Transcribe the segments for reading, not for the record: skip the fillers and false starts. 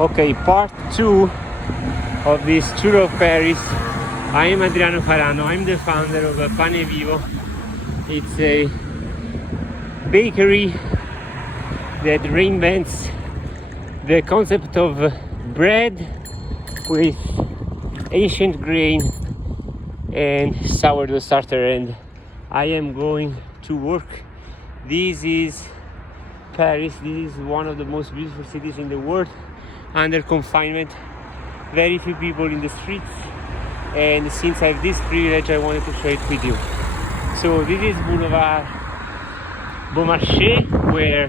Okay, part 2 of this tour of Paris. I am Adriano Farano. I'm the founder of Pane Vivo. It's a bakery that reinvents the concept of bread with ancient grain and sourdough starter, and I am going to work. This is Paris. This is one of the most beautiful cities in the world under confinement. Very few people in the streets, and since I have this privilege I wanted to share it with you. So this is Boulevard Beaumarchais, where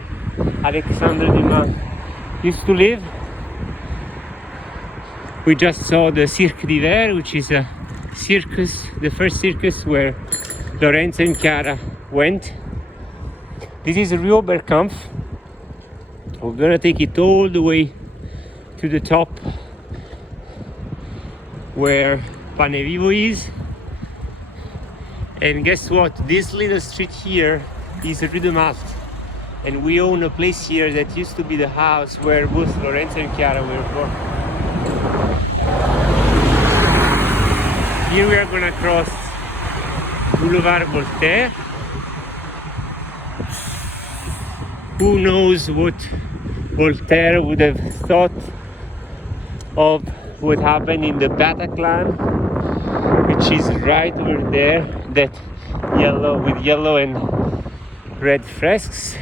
Alexandre Dumas used to live. We just saw the Cirque d'Hiver, which is a circus, the first circus where Lorenzo and Chiara went. This is Rue Oberkampf. We're gonna take it all the way to the top where Pane Vivo is. And guess what? This little street here is Rue de Malte. And we own a place here that used to be the house where both Lorenzo and Chiara were born. Here we are gonna cross Boulevard Voltaire. Who knows what Voltaire would have thought of what happened in the Bataclan, which is right over there, that yellow with yellow and red fresks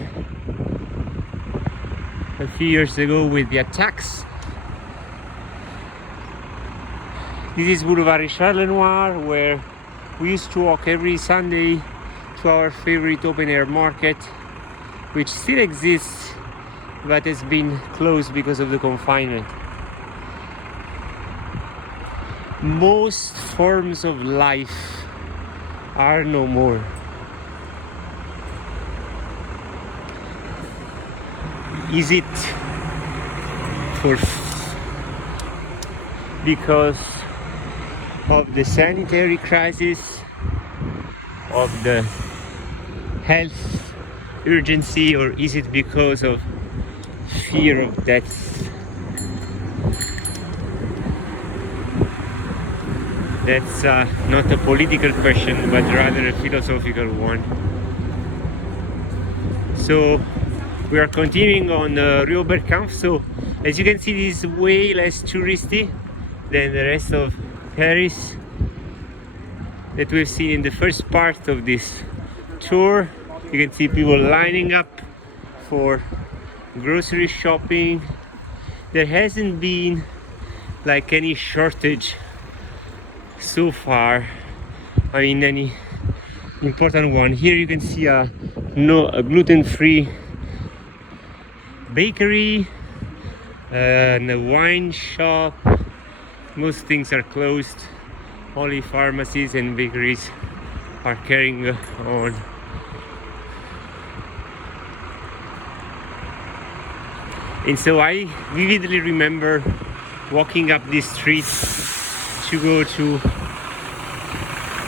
a few years ago with the attacks. This is Boulevard Richard Lenoir, where we used to walk every Sunday to our favorite open air market, which still exists but has been closed because of the confinement. Most forms of life are no more. Is it because of the sanitary crisis, of the health urgency, or is it because of fear of death? That's not a political question, but rather a philosophical one. So we are continuing on Rue Oberkampf. So as you can see, this is way less touristy than the rest of Paris that we've seen in the first part of this tour. You can see people lining up for grocery shopping. There hasn't been like any shortage so far. I mean, any important one. Here you can see a gluten-free bakery and a wine shop. Most things are closed. Only pharmacies and bakeries are carrying on. And so I vividly remember walking up this street to go to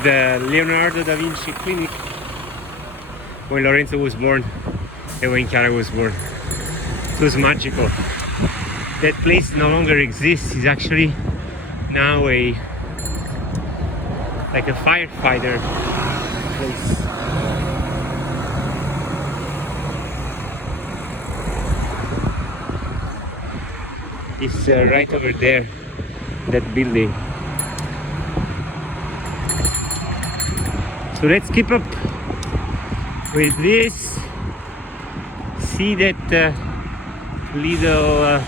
the Leonardo da Vinci Clinic when Lorenzo was born and when Chiara was born. It was magical. That place no longer exists. It's actually now like a firefighter place. It's right over there, that building. So let's keep up with this. See that little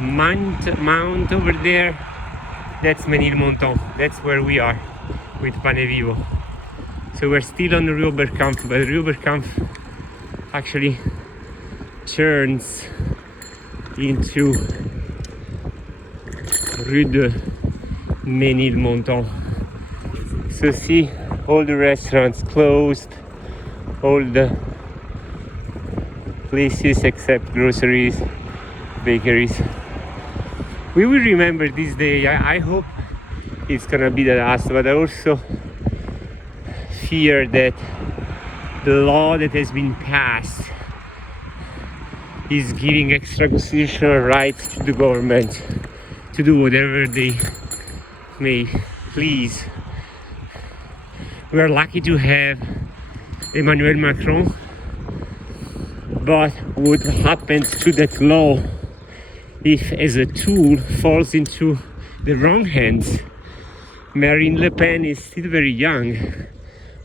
mount over there? That's Menilmontant. That's where we are with Pane Vivo. So we're still on the Rue Oberkampf, but Rue Oberkampf actually turns into Rue de Menilmontant. So see, all the restaurants closed, all the places except groceries, bakeries. We will remember this day. I hope it's gonna be the last, but I also fear that the law that has been passed is giving extra constitutional rights to the government to do whatever they may please. We are lucky to have Emmanuel Macron, but what happens to that law if as a tool falls into the wrong hands? Marine Le Pen is still very young.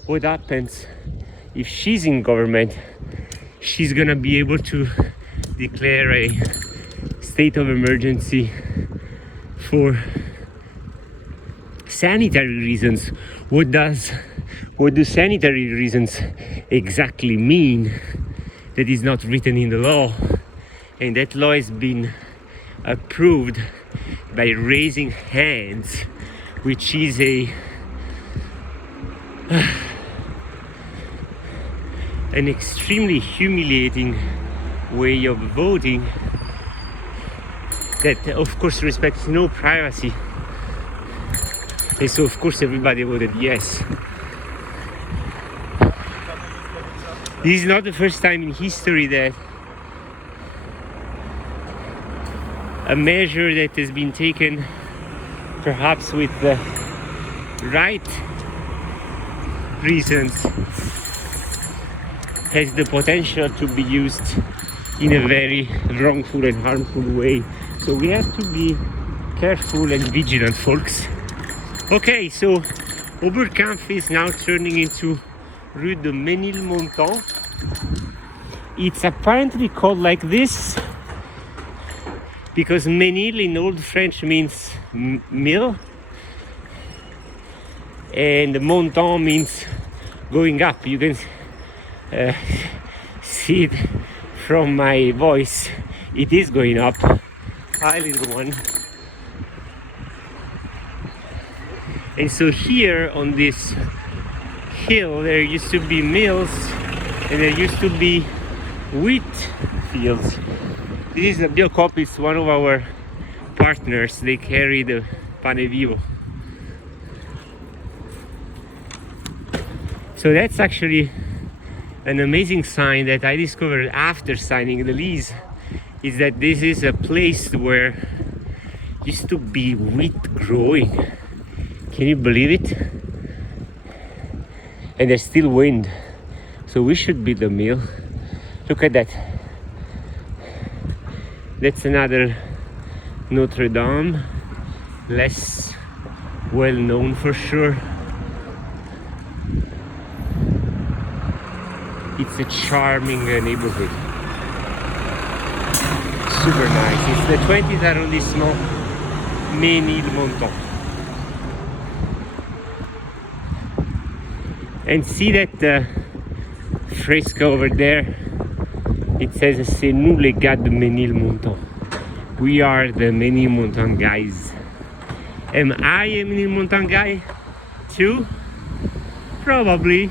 What happens if she's in government? She's gonna be able to declare a state of emergency for sanitary reasons. What do sanitary reasons exactly mean? That is not written in the law, and that law has been approved by raising hands, which is an extremely humiliating way of voting that of course respects no privacy. And so of course everybody voted yes. This is not the first time in history that a measure that has been taken perhaps with the right reasons has the potential to be used in a very wrongful and harmful way. So we have to be careful and vigilant, folks. Okay, so Oberkampf is now turning into Rue de Ménilmontant. It's apparently called like this because Ménil in Old French means mill, and Montant means going up. You can see it from my voice. It is going up. Hi, little one. And so here on this hill there used to be mills and there used to be wheat fields. This is the Biocopis, one of our partners. They carry the Pane Vivo. So that's actually an amazing sign that I discovered after signing the lease, is that this is a place where used to be wheat growing. Can you believe it? And there's still wind, so we should build a mill. Look at that. That's another Notre Dame, less well known for sure. It's a charming neighborhood. Super nice. It's the 20th arrondissement, Ménilmontant. And see that fresco over there? It says, "C'est nous les gars de Ménilmontant." We are the Ménilmontant guys. Am I a Ménilmontant guy too? Probably.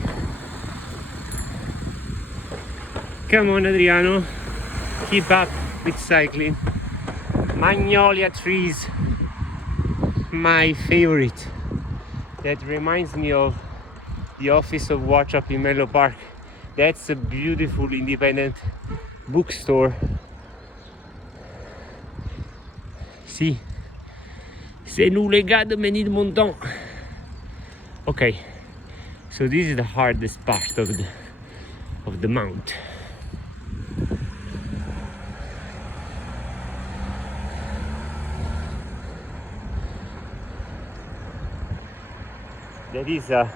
Come on, Adriano, keep up with cycling. Magnolia trees, my favorite. That reminds me of the Office of Watch up in Menlo Park. That's a beautiful independent bookstore. See, c'est nous les gars de Ménilmontant. Okay, so this is the hardest part of the mount. That is a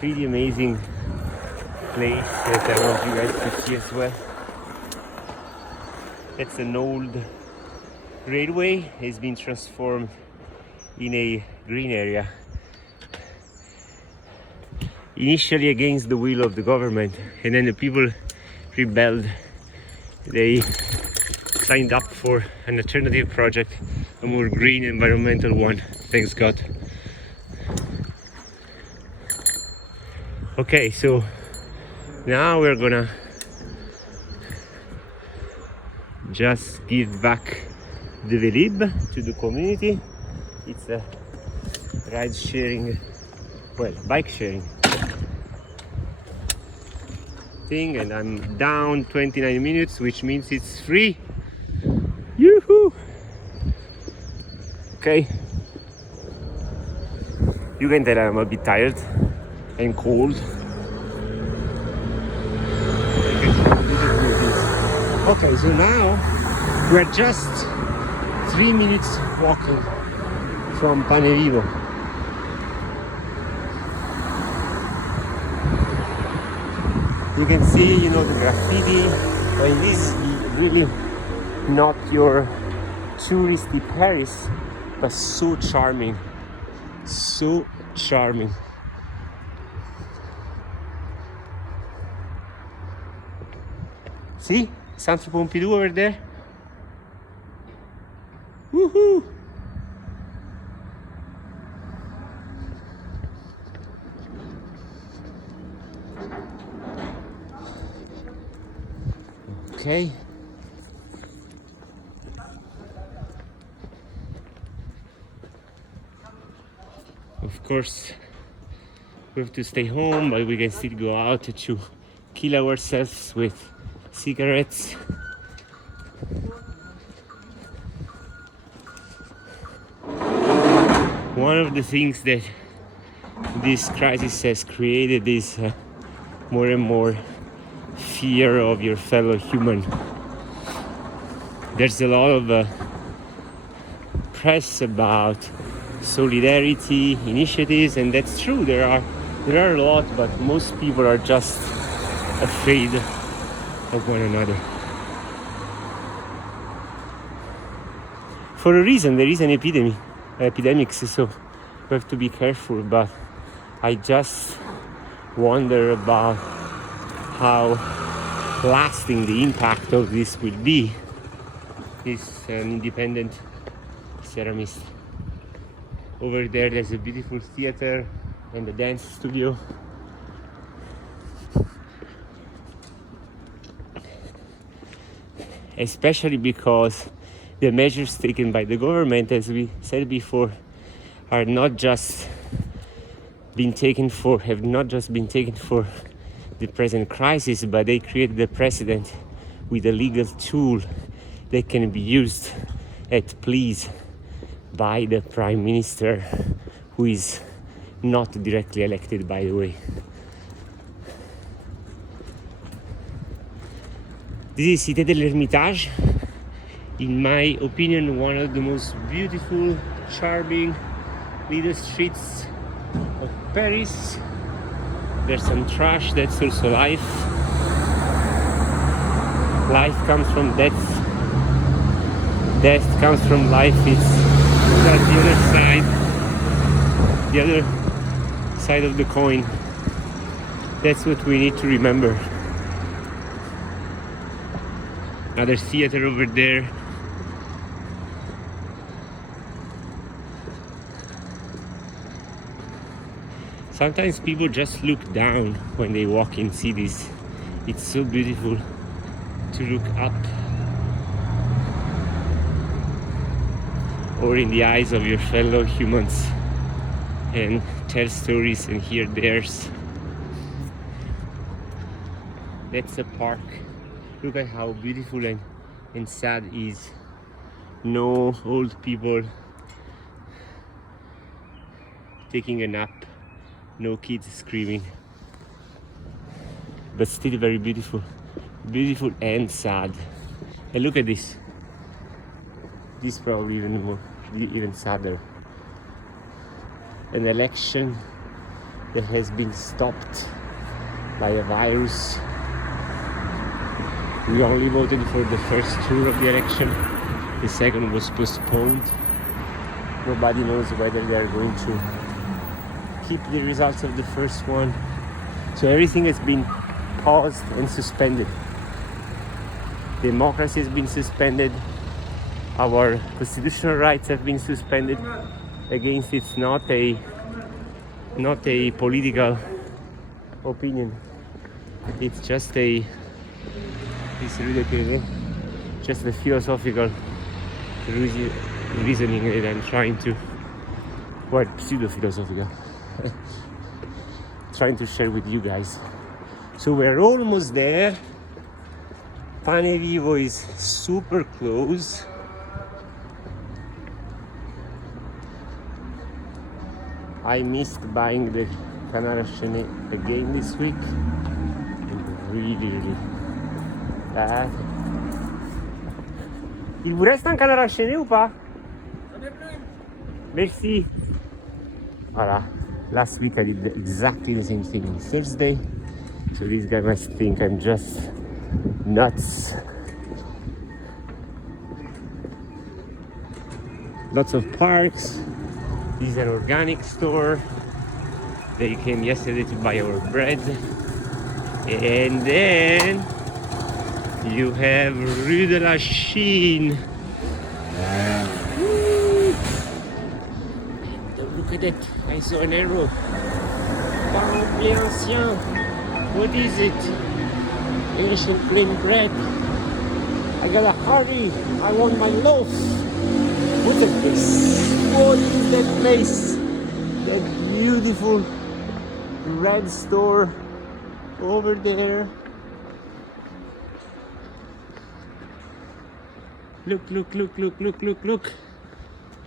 pretty amazing place that I want you guys to see as well. It's an old railway. It's been transformed in a green area. Initially against the will of the government, and then the people rebelled. They signed up for an alternative project, a more green environmental one, thanks God. Okay, so now we're gonna just give back the Vélib to the community. It's a ride sharing, well, bike sharing. thing, and I'm down 29 minutes, which means it's free. Yoo-hoo! Okay. You can tell I'm a bit tired and cold. Okay, so now we're just 3 minutes walking from Pane Vivo. You can see, you know, the graffiti, but it is really not your touristy Paris, but so charming. So charming. See? Centre Pompidou over there. Woohoo! Okay. Of course, we have to stay home, but we can still go out to kill ourselves with cigarettes. One of the things that this crisis has created is more and more fear of your fellow human. There's a lot of press about solidarity initiatives, and that's true. There are a lot, but most people are just afraid of one another. For a reason, there is an epidemic, so we have to be careful. But I just wonder about how lasting the impact of this will be. He's an independent ceramist. Over there's a beautiful theater and a dance studio. Especially because the measures taken by the government, as we said before, have not just been taken for the present crisis, but they created the precedent with a legal tool that can be used at please by the Prime Minister, who is not directly elected, by the way. This is Cité de l'Hermitage. In my opinion, one of the most beautiful, charming little streets of Paris. There's some trash, that's also life. Life comes from death. Death comes from life. It's the other side of the coin. That's what we need to remember. Another theater over there. Sometimes people just look down when they walk in cities. It's so beautiful to look up, or in the eyes of your fellow humans, and tell stories and hear theirs. That's a park. Look at how beautiful and sad it is. No old people taking a nap, no kids screaming, but still very beautiful. Beautiful and sad. And look at this. This is probably even sadder. An election that has been stopped by a virus. We only voted for the first tour of the election. The second was postponed. Nobody knows whether they are going to keep the results of the first one. So everything has been paused and suspended. Democracy has been suspended. Our constitutional rights have been suspended. Against it's not a political opinion. It's just a philosophical reasoning that I'm trying to, pseudo-philosophical, trying to share with you guys. So we're almost there. Pane Vivo is super close. I missed buying the Canaraschene again this week. Really bad. Il vous reste un Canaraschene ou pas? Merci. Voilà. Last week I did exactly the same thing on Thursday. So this guy must think I'm just nuts. Lots of parks. This is an organic store. They came yesterday to buy our bread. And then you have Rue de la Chine. Look at it. I saw an arrow. Parle ancien. What is it? Ancient plain bread. I gotta hurry. I want my loaf. Look at this. What is that place? That beautiful red store over there. Look, look, look, look, look, look, look.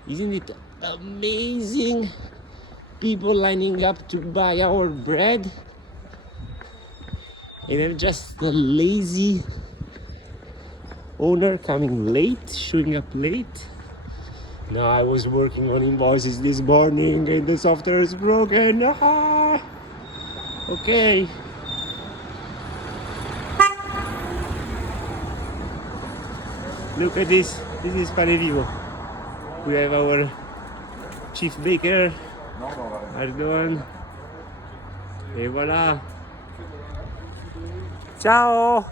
Isn't it amazing? People lining up to buy our bread. And I'm just a lazy owner coming late, showing up late. No, I was working on invoices this morning and the software is broken. Ah! Okay. Look at this. This is Pane Vivo. We have our chief baker, Ardoan. Et voilà. Ciao.